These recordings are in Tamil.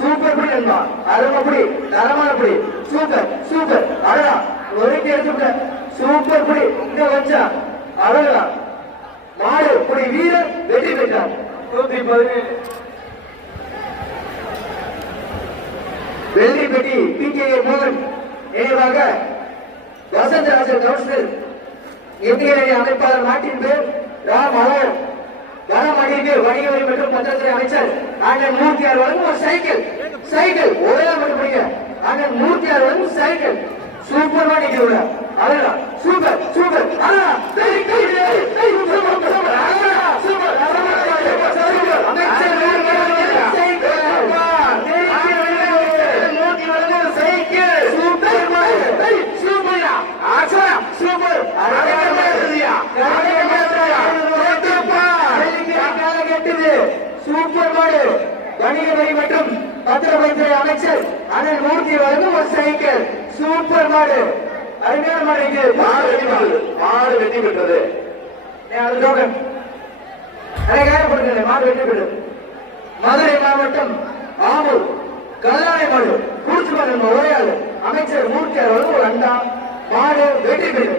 சூப்பர் புடி நண்பா, அருமை புடி, தரமான புடி, சூப்பர் சூப்பர், அழகா ஒருக்கி எடுத்துக்க, சூப்பர் புடி, இங்க வச்சா அழகா மாடு புடி வீரர் வெற்றி பெற்றார். 117 வெள்ளி பெட்டி PKA மோகன் நினைவாக வசந்தராஜன் கவுன்சிலர் இந்திய அமைப்பாளர் நாட்டின் பேர் ராம் அழகன் வனமணிக்கு வணிக வரி மற்றும் பத்திரத்துறை அமைச்சர் அண்ணன் மூர்த்தியார் வழங்கும் ஒரு சைக்கிள் சைக்கிள் ஒரே மட்டும் படிங்க. அண்ணன் மூர்த்தியார் வழங்கும் சைக்கிள் சூப்பர் வாணிக்கு அழகா சூப்பர் சூப்பர் அழகா சூப்பர் மாடு வணிக வரி மற்றும் பத்திரப்பதிவுத்துறை அமைச்சர் அண்ணன் மூர்த்தி வழங்கும் ஒரு சைக்கிள் சூப்பர் மாடு அருமையான மாடு மாடு வெற்றி பெற்றது. மாடு வெற்றி பெற்றது. மதுரை மாவட்டம் ஆமூர் கல்லாணை மாடு குறிச்சி மாடு ஒரே ஆளு அமைச்சர் மூர்த்தி வழங்கும் ஒரு அண்டா மாடு வெற்றி பெற்றது.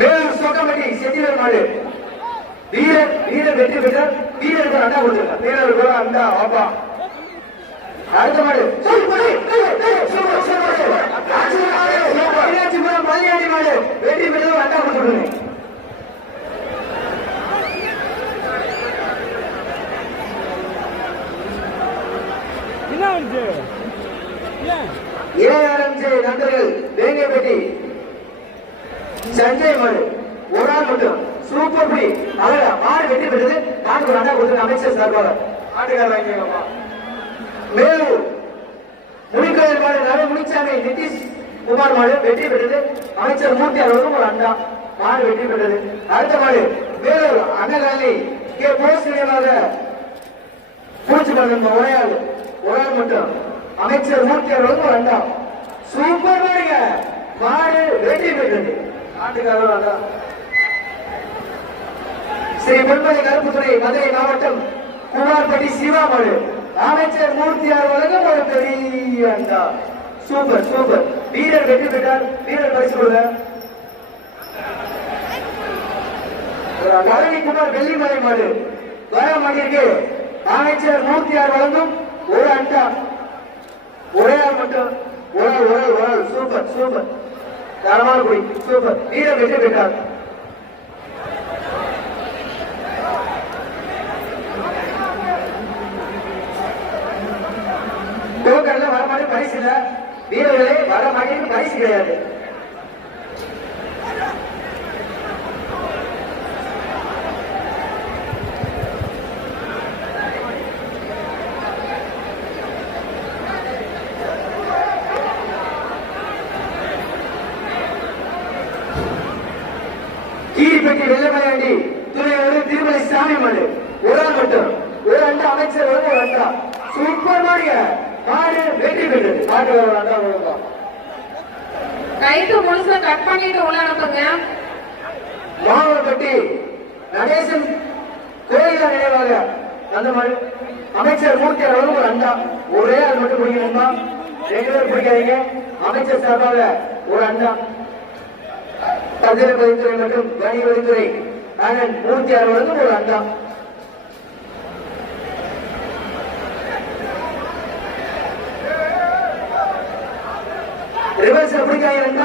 மேலூர் சோக்கம்பட்டி செட்டிவர் மாடு வீரர் வீரர் வெற்றி பெற்றார். வீரருக்கு அண்டா கொடுத்துருங்க. வீரருக்கு அண்டா ஆப்பா. அடுத்த மாடு மலையாளி மாடு வெற்றி பெற்றது. அண்டா கொடுத்துருங்க. ஏஆர்எம்ஜே நண்பர்கள் வேங்கைப்பட்டி சஞ்சய் மாடு ஒரு ஆள் மட்டும் சூப்பர் புடி அழகா மாடு வெற்றி பெற்றது. மாட்டுக்கு அண்டா கொடுத்து அமைச்சர் சார்பாக மாட்டுக்கார வாங்கிக்கோமா. மேலூர் முனிக்கோயில் மாடு நவ முனிச்சாமி நிதிஷ் குமார் மாடு வெற்றி பெற்றது. அமைச்சர் மூர்த்தி அவர்களும் ஒரு அண்டா மாடு வெற்றி பெற்றது. அடுத்த மாடு மேலூர் அன்னகாலி கே போஸ் நினைவாக பூச்சி மகன் ஒரே ஆள் ஒரு ஆள் மட்டும் அமைச்சர் மூர்த்தி அவர்களும் ஒரு அண்டா சூப்பர் மாடுங்க மாடு வெற்றி பெற்றது. ஸ்ரீ பொன்மலை கருப்புத்துறை மதுரை மாவட்டம் குமார்பட்டி சிவா மாடு அமைச்சர் மூர்த்தியார் வழங்கும் ஒரு பெரிய அண்டா சூப்பர் சூப்பர் வீரர் வெற்றி பெற்றார். வீரர் பரிசு கொடுங்க. கரணிக்குமார் வெள்ளிமலை மாடு வரமாட்டிற்கு அமைச்சர் மூர்த்தியார் வழங்கும் ஒரு அண்டா ஒரே ஆள் மட்டும் ஒரு சூப்பர் சூப்பர் தரமான குடி சூப்பர் வீரர் வெற்றி பெற்றார். டோக்கன்ல வரமாட்டே பரிசு இல்ல. வீரர்களே வரமாட்டே பரிசு கிடையாது. கீரிப்பட்டி வெள்ளமலையாண்டி துணையோடு திருமலை சாமி மாடு ஒரு ஆள் மட்டும் ஒரு அண்டா அமைச்சர் ஒரு அண்டா சூப்பர் மாடுங்க மாடு வெற்றி பெற்றது. மாடு அண்டா கைட்டு முழுசா கட் பண்ணிட்டு உள்ள அனுப்புங்க. மாவட்டப்பட்டி நடேசன் கோயிலா நினைவாக அந்த மாடு அமைச்சர் மூர்த்தி அவர்களும் ஒரு அண்டா ஒரே ஆள் மட்டும் பிடிக்கணுமா ரெகுலர் பிடிக்காதீங்க. அமைச்சர் சார்பாக ஒரு அண்டா பத்திரப்பதிவுத்துறை மற்றும் வணிக வரித்துறை அண்ணன் மூர்த்தி அவர்களும் ஒரு அண்டா ரிவர்ஸ்ல பிடிக்காங்க.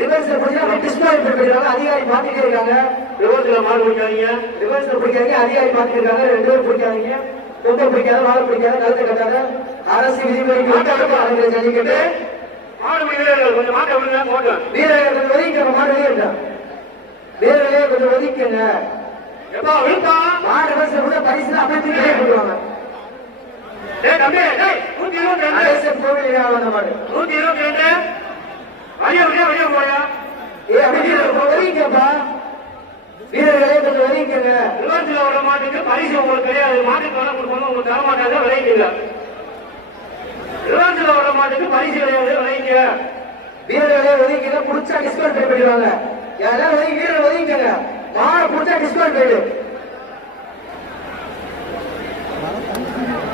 ரிவர்ஸ்ல பிடிச்சா டிஸ்குவாலிஃபை பண்ணிடுவாங்க. அதிகாரி மாத்திட்டே இருக்காங்க. ரிவர்ஸ்ல மாடு பிடிக்காதீங்க. ரிவர்ஸ்ல பிடிக்காதீங்க. அதிகாரி மாத்திட்டு இருக்காங்க. 2 பேரும் பிடிக்காதீங்க. ரொம்ப பிடிக்காத மாடு பிடிக்காத கருத்தை கட்டாத அரசு விதிமுறைக்கு ஜல்லிக்கட்டு கொஞ்சம் மாட்ட விடுங்க. வீரர்கள் ஒதுக்கிற மாடு வெளியே இருக்கா. வீரர்களே கொஞ்சம் ஒதுக்குங்க. மாடு ரிவர்ஸ்ல கூட பரிசு அப்படியே போடுவாங்க. கோவில் மாடு 122 வீரர்களே கொஞ்சம் ஒதுக்கிங்க. ரிவர்ஸ்ல வர மாட்டுக்கு பரிசு உங்களுக்கு கிடையாது. மாட்டுக்கு வேலை கொடுக்கணும் உங்களுக்கு தர மாட்டாங்க. விளைவிக்கல. ரிவர்ஸ்ல வர மாட்டுக்கு பரிசு கிடையாது. விளைவிக்க வீரர்களே ஒதுக்கிங்க. புடிச்சா டிஸ்கவுண்ட் பண்ணிடுவாங்க. யாராவது வீரர் ஒதுக்கிங்க. மாடு புடிச்சா டிஸ்கவுண்ட் போயிடு.